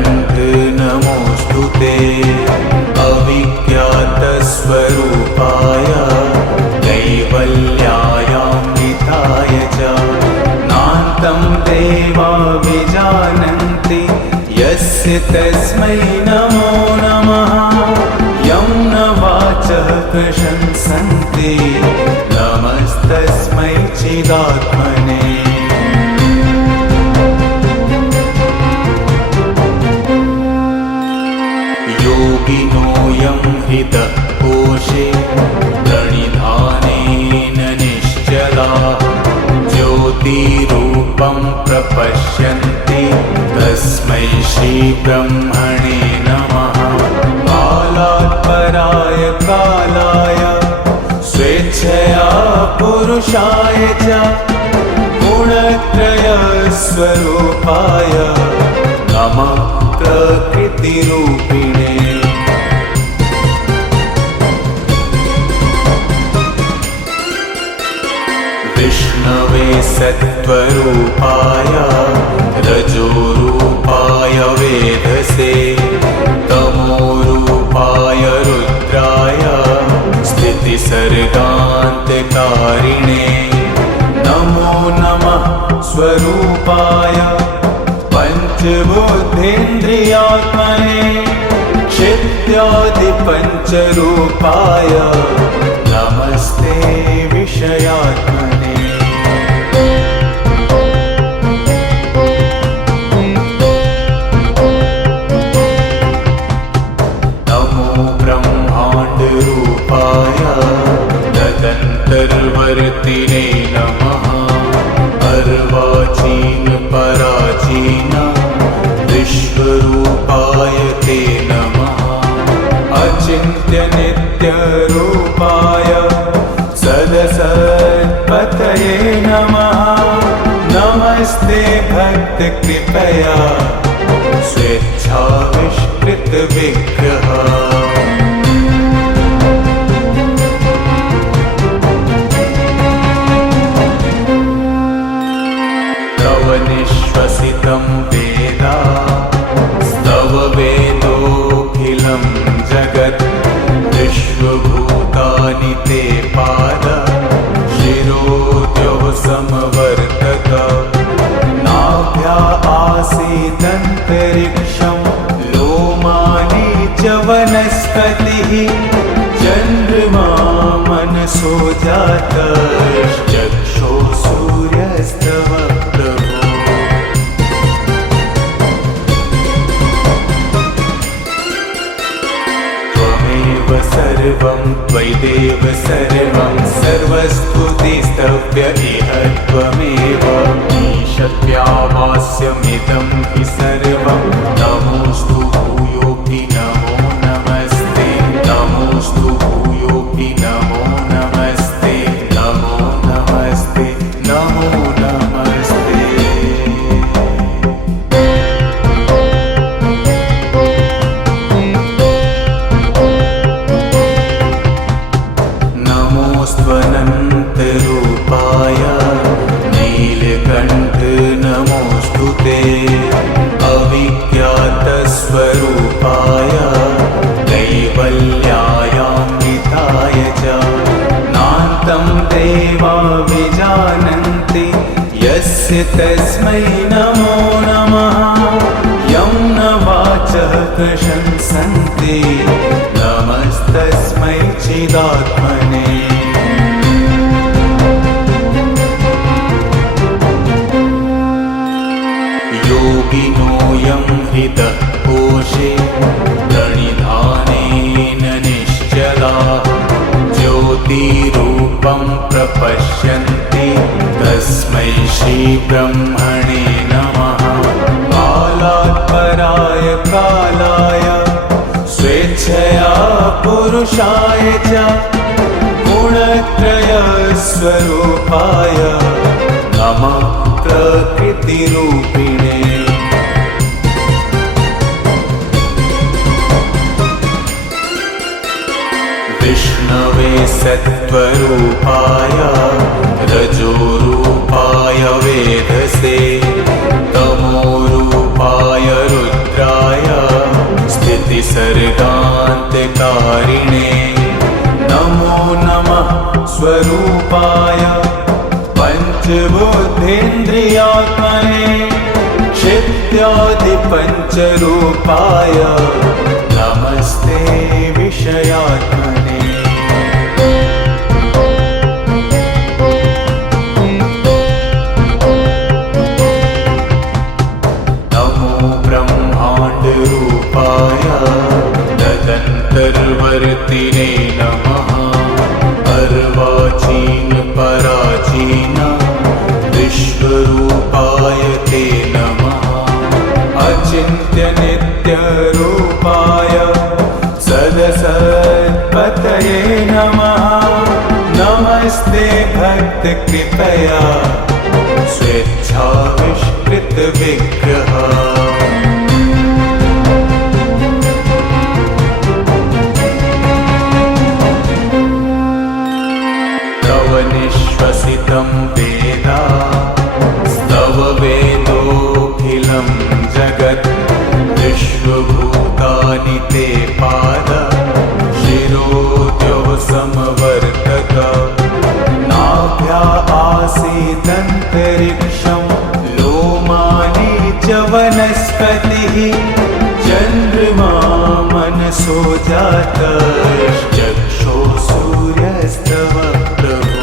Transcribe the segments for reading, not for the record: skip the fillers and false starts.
नीलकण्ठ नमोऽस्तु ते। अविज्ञातस्वरूपाय कैवल्यायान्विताय च नान्तं देवा विजानन्ति यस्य तस्मै नमो नमः। यं न वाचः प्रशंसन्ति नमस्तस्मै चिदात्मने। योगिनो यं हृदः कोशे प्रणिधानेन निश्चलाः ज्योतिरूपं प्रपश्यन्ति तस्मै श्रीब्रह्मणे नमः। कालात् पराय कालाय स्वेच्छया पुरुषाय च गुणत्रयस्वरूपाय नमः प्रकृतिरूपिणे। विष्णवे सत्त्वरूपाय रजोरूपाय वेधसे तमोरूपाय रुद्राय स्थितिसर्गान्तकारिणे। नमो नमः स्वरूपाय पञ्चबुद्धीन्द्रियात्मने क्षित्यादिपञ्चरूपाय नमस्ते विषयात्मने। नमो ब्रह्माण्डरूपाय तदन्तर्वर्तिने नमः। अर्वाचीन पराचीन विश्वरूपाय ते नमः। अचिन्त्यनित्यरूपाय सदसत्पतये नमः। नमस्ते भक्तकृपया स्वेच्छाविष्कृतविग्रह। तव निःश्वसितं वेदा स्तव वेदोऽखिलं जगत्। विश्वभूतानि ते पाद शिरोद्योः समवर्तत। नाभ्या आसीदन्तरिक्षं लोमानि च वनस्पतिः। चन्द्रमा मनसो जातश्चक्षो सूर्यस्तव प्रभो। त्वमेव सर्वं त्वयिदेव सर्वं सर्वस्तुतिस्तव्य इह त्वमेव। ईशत्यावास्यमिदं हि सर्वं नमोऽस्तु भूयोऽपि नमो नमस्ते। नमोऽस्तु भूयोऽपि नमो नमस्ते। नमो नमस्ते नमो नमस्ते। नमोऽस्त्वनन्तरूपाय नीलकण्ठ नमोऽस्तु ते। अविज्ञातस्वरूपाय कैवल्यायान्विताय च नान्तं देवा विजानन्ति यस्य तस्मै नमो नमः। यं न वाचः प्रशंसन्ति नमस्तस्मै चिदात्मने। योगिनो यं हृदः कोशे प्रणिधानेन निश्चलाः ज्योतिरूपं प्रपश्यन्ति तस्मै श्रीब्रह्मणे नमः। कालात् पराय कालाय स्वेच्छया पुरुषाय च गुणत्रयस्वरूपाय नमः प्रकृतिरूपिणे। विष्णवे सत्त्वरूपाय रजोरूपाय वेधसे तमोरूपाय रुद्राय पञ्चरूपाय नमस्ते विषयात्मने नमो ब्रह्माण्डरूपाय तदन्तर्वर्तिने नमः अर्वाचीन पराचीन विश्वरूपाय ते नमः अचिन्त्य नित्यरूपाय सदसत्पतये नमः नमस्ते भक्तकृपया स्वेच्छाविष्कृतविग्रह तव निःश्वसितं वेदा स्तव वेदोऽखिलं जगत् विश्वभूतानि ते पाद शिरोद्यौ समवर्तत नाभ्या आसीदन्तरिक्षं लोमानि च वनस्पतिः चन्द्रमा मनसो जातश्चक्षो सूर्यस्तव प्रभो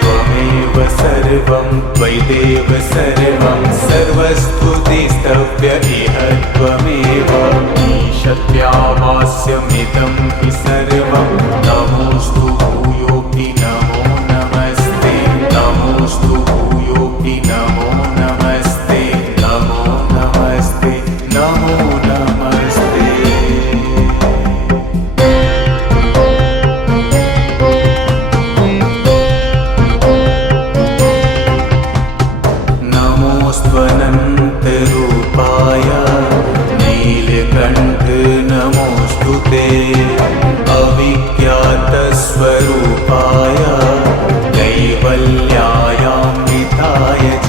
त्वमेव सर्वं त्वयिदेव सर्वं सर्वस्तुतिस्तव्य इह त्वमेव ईशत्यावास्यमिदं हि सर्वं नमोऽस्तु भूयोऽपि नमो नमस्ते नमोऽस्तु भूयोऽपि नमो नमस्ते नमो नमस्ते नमो नमस्ते नमोऽस्त्वनन्तरूपाय नीलकण्ठ नमोऽस्तु ते अविज्ञातस्वरूपाय कैवल्यायान्विताय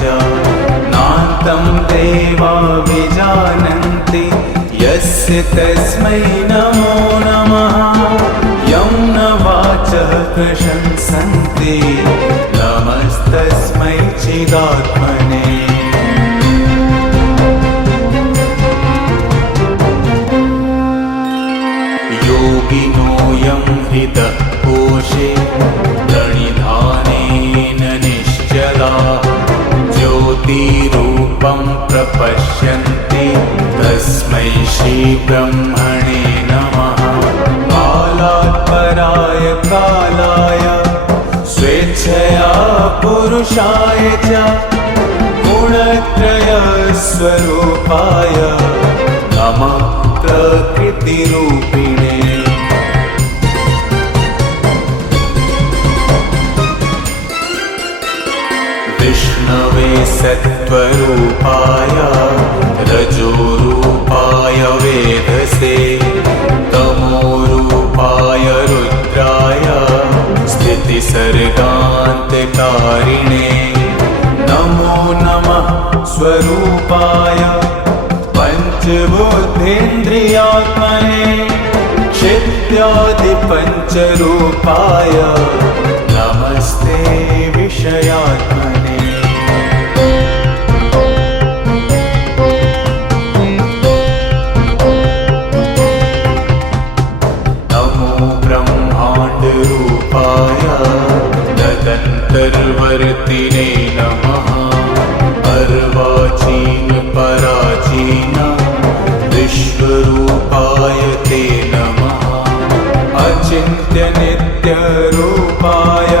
च नान्तं देवा विजानन्ति यस्य तस्मै नमो नमः यं न वाचः प्रशंसन्ति नमस्तस्मै चिदात्मने योगिनोऽयं हृदः कोशे प्रणिधानेन निश्चलाः ज्योतिरूपं प्रपश्यन्ति तस्मै श्रीब्रह्मणे नमः कालात् पराय कालाय स्वेच्छया पुरुषाय च गुणत्रयस्वरूपाय नमः प्रकृतिरूपिणे विष्णवे सत्त्वरूपाय रजोरूपाय वेधसे तमोरूपाय रुद्राय स्थितिसर्गान्तकारिणे नमो नमः स्वरूपाय पञ्चबुद्धीन्द्रियात्मने क्षित्यादिपञ्चरूपाय नमस्ते विषयात्मने नमो ब्रह्माण्डरूपाय तदन्तर्वर्तिने नमः अर्वाचीन पराचीन विश्वरूपाय ते नमः अचिन्त्य नित्यरूपाय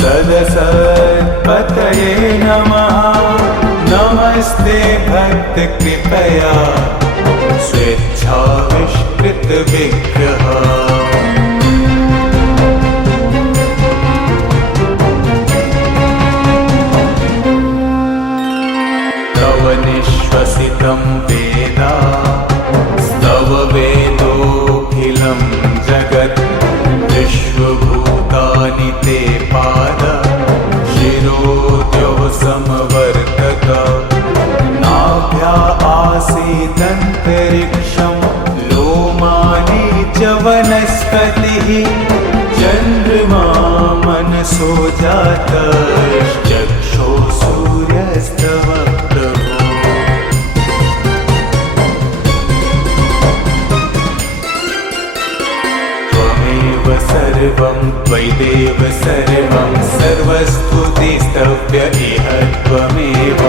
सदसत्पतये नमः नमस्ते भक्तकृपया स्वेच्छाविष्कृतविग्रह तव निःश्वसितं वेदा स्तव वेदोऽखिलं जगत् विश्वभूतानि ते पाद शिरोद्यौ समवर्तत नाभ्या आसीदन्तरिक्षं लोमानि च वनस्पतिः चन्द्रमा मनसो जातः त्वयिदेव सर्वं सर्वस्तुतिस्तव्य इह त्वमेव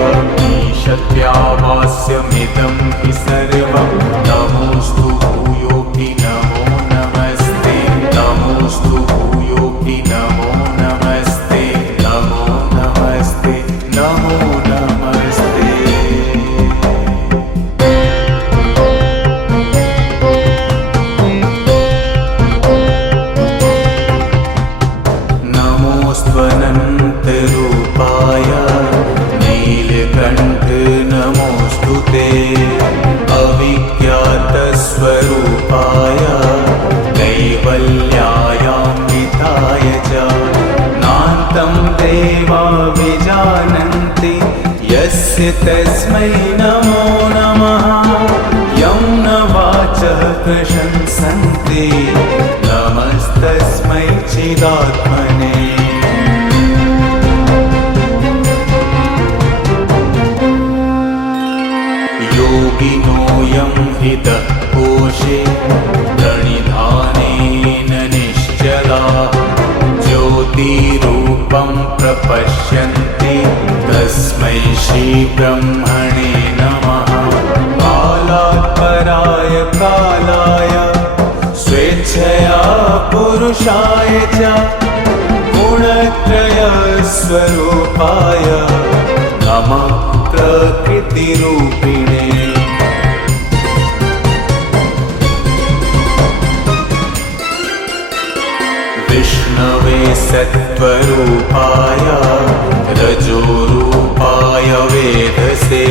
ईशत्यावास्यमिदं हि सर्वं नमोऽस्तु भूयोऽपि नमो नमस्ते नमोऽस्तु भूयोऽपि नमो नमस्ते नमो नमस्ते नमो नमस्ते नमोऽस्त्वनन्तरूपाय नीलकण्ठ नमोऽस्तु ते अविज्ञातस्वरूपाय कैवल्यायान्विताय च नान्तं देवा विजानन्ति यस्य तस्मै नमो नमः यं न वाचः प्रशंसन्ति नमस्तस्मै चिदात्मने योगिनोऽयं हृदः कोशे प्रणिधानेन निश्चला ज्योतिरूपं प्रपश्यन्ति तस्मै श्रीब्रह्मणे नमः कालात् पराय कालाय स्वेच्छया पुरुषाय च गुणत्रयस्वरूपाय नमः प्रकृतिरूपिणे विष्णवे सत्त्वरूपाय रजोरूपाय वेधसे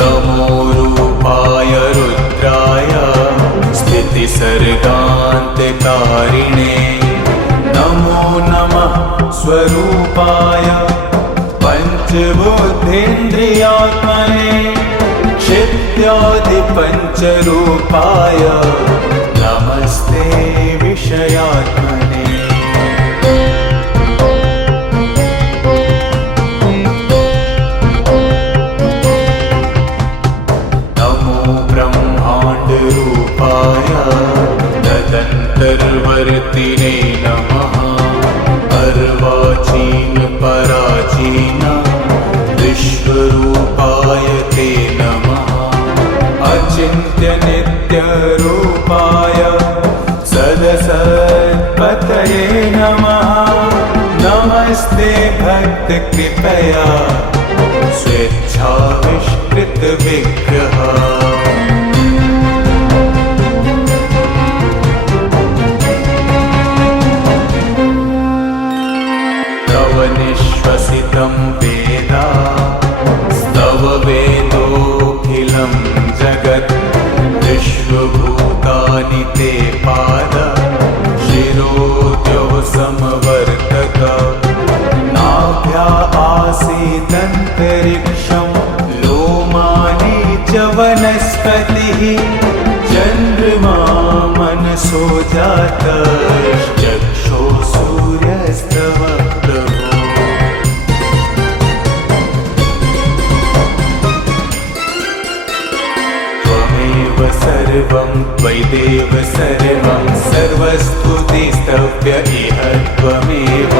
तमोरूपाय रुद्राय स्थितिसर्गान्तकारिणे नमो नमः स्वरूपाय पञ्चबुद्धीन्द्रियात्मने क्षित्यादिपञ्चरूपाय नमस्ते विषयात्मने नमो ब्रह्माण्डरूपाय तदन्तर्वर्तिने नमः अर्वाचीन पराचीन विश्वरूपाय ते नमः अचिन्त्यनित्यरूपाय सदसत्पतये नमः नमस्ते भक्तकृपया स्वेच्छाविष्कृतविग्रह निश्वसितं वेदा स्तव वेदोऽखिलं जगत् विश्वभूतानि ते पाद शिरोद्योः समवर्तक नाभ्या आसीदन्तरिक्षं लोमानि च वनस्पतिः चन्द्रमा मनसो जातश्चक्षो सूर्यस्तव सर्वं त्वयिदेव सर्वं सर्वस्तुतिस्तव्य इह त्वमेव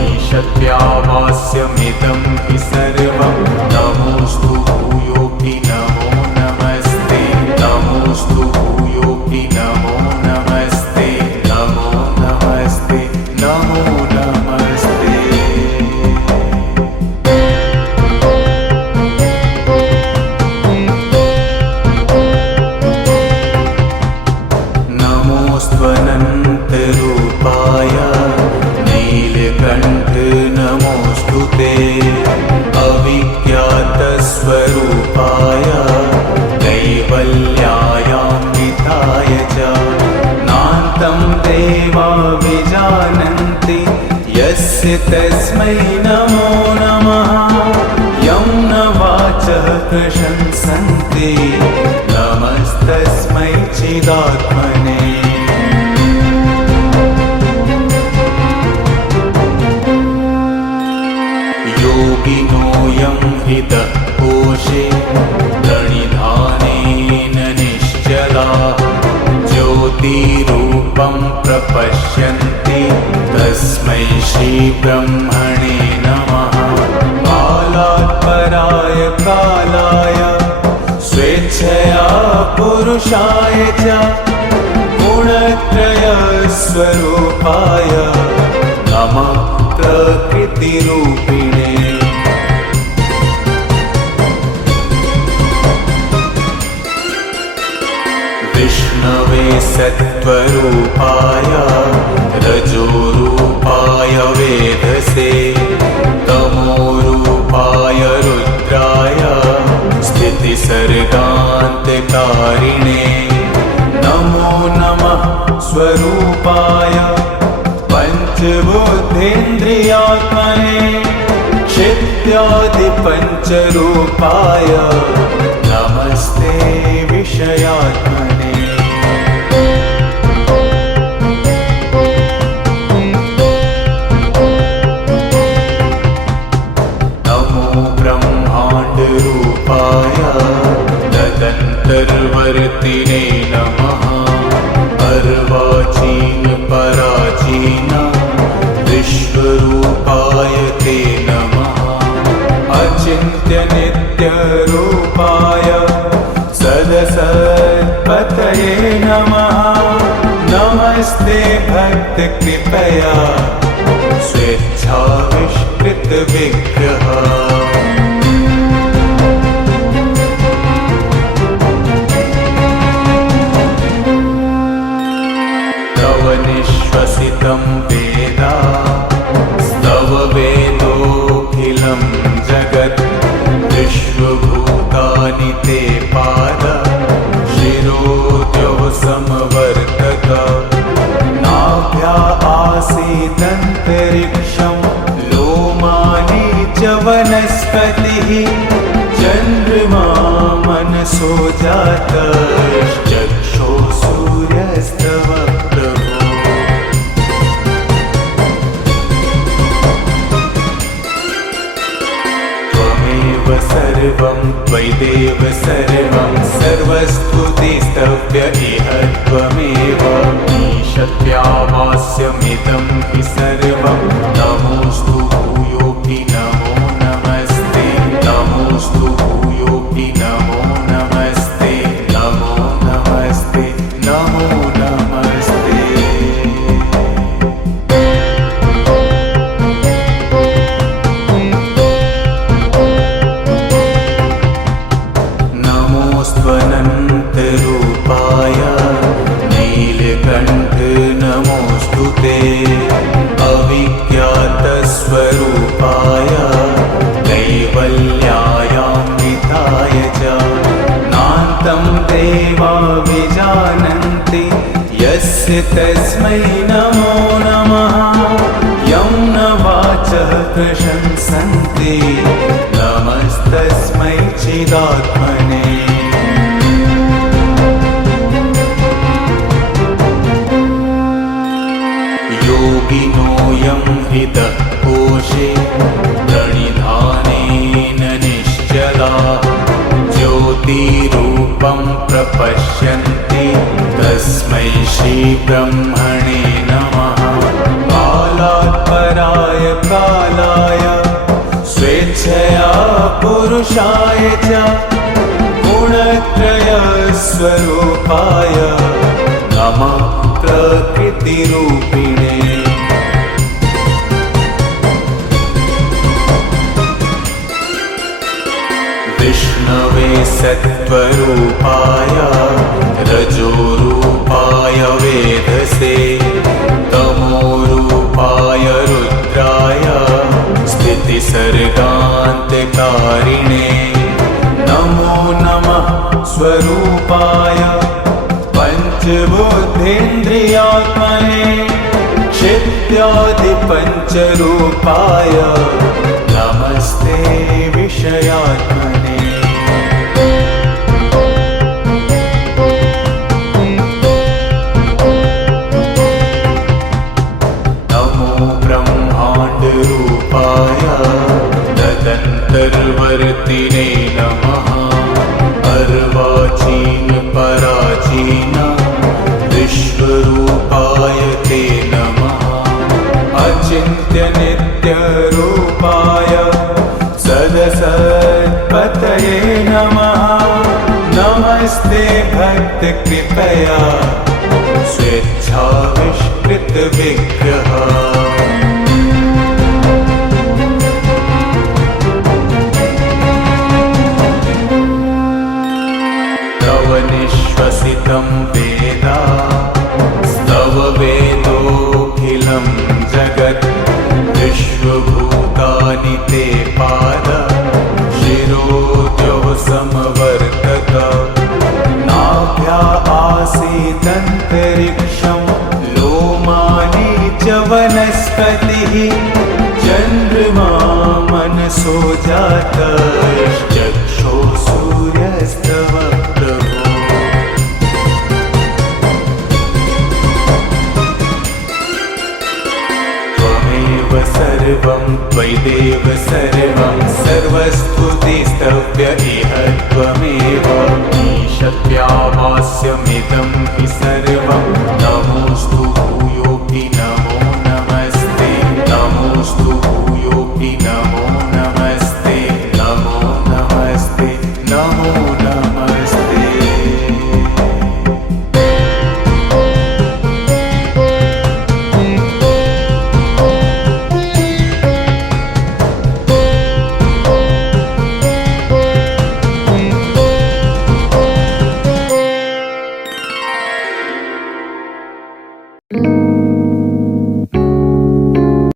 ईशत्यावास्यमिदं हि सर्वं नमोऽस्तु भूयोऽपि नमो नमस्ते नमोऽस्तु भूयोऽपि नमो नमस्ते नमो नमस्ते नमो नमस्ते नमोऽस्त्वनन्तरूपाय नीलकण्ठ नमोऽस्तु ते अविज्ञातस्वरूपाय कैवल्यायान्विताय च नान्तं देवा विजानन्ति यस्य तस्मै नमो नमः यं न वाचः प्रशंसन्ति नमस्तस्मै चिदात्मने योगिनोऽयं हृदः कोशे प्रणिधानेन निश्चला ज्योतिरूपं प्रपश्यन्ति तस्मै श्रीब्रह्मणे नमः। कालात् पराय कालाय स्वेच्छया पुरुषाय च गुणत्रयस्वरूपाय नमः प्रकृतिरूपिणे। विष्णवे सत्त्वरूपाय रजोरूपाय वेधसे तमोरूपाय रुद्राय स्थितिसर्गान्तकारिणे नमो नमः स्वरूपाय पञ्चबुद्धीन्द्रियात्मने क्षित्यादिपञ्चरूपाय नमस्ते विषयात्मने। रूपाय तदन्तर्वर्तिने नमः। अर्वाचीन पराचीन विश्वरूपाय ते नमः। अचिन्त्य नित्यरूपाय सदसत्पतये नमः। नमस्ते भक्तकृपया स्वेच्छाविष्कृतविग्रह। निश्वसितं वेदा स्तव वेदोऽखिलं जगत् विश्वभूतानि ते पाद शिरोद्यौ समवर्तत। नाभ्या आसीदन्तरिक्षं लोमानि च वनस्पतिः चन्द्रमा मनसो जातश्चक्षो सूर्यस्तव प्रभो। सर्वं त्वयिदेव सर्वं सर्वस्तुतिस्तव्य इह त्वमेव। ईशत्यावास्यमिदं हि सर्वं नमोऽस्तु भूयोऽपि नमो नमस्ते। नमोऽस्तु भूयोऽपि नमो नमस्ते। नमो नमस्ते नमो नमस्ते। नमोऽस्त्वनन्तरूपाय नीलकण्ठ नमोऽस्तु ते। अविज्ञातस्वरूपाय कैवल्यायान्विताय च नान्तं देवा विजानन्ति यस्य तस्मै नमो नमः। यं न वाचः प्रशंसन्ति नमस्तस्मै चिदात्मने। योगिनोऽयं हृदः कोशे प्रणिधानेन निश्चला ज्योतिरूपं प्रपश्यन्ति तस्मै श्रीब्रह्मणे नमः। कालात् पराय कालाय स्वेच्छया पुरुषाय च गुणत्रयस्वरूपाय नमः प्रकृतिरूपिणे। विष्णवे सत्त्वरूपाय रजोरूपाय वेधसे तमोरूपाय रुद्राय स्थितिसर्गान्तकारिणे नमो नमः स्वरूपाय पञ्चबुद्धीन्द्रियात्मने क्षित्यादिपञ्चरूपाय नमस्ते विषयात्मने। नमो ब्रह्माण्डरूपाय तदन्तर्वर्तिने नमः। अर्वाचीन पराचीन विश्वरूपाय ते नमः। नित्यरूपाय सदसत्पतये नमः। नमस्ते भक्तकृपया स्वेच्छाविष्कृतविग्रह। तव निःश्वसितं वेदा स्तव वेदोऽखिलं जगत्। विश्वभूतानि ते पाद शिरोद्योः समवर्तत। नाभ्या आसीदन्तरिक्षं लोमानि च वनस्पतिः। चन्द्रमा मनसो जातश्चक्षो सूर्यस्तव प्रभो। त्वमेव सर्वं त्वयिदेव सर्वं सर्वस्तुतिस्तव्य इह त्वमेव। ईशत्यावास्यमिदं हि सर्वम्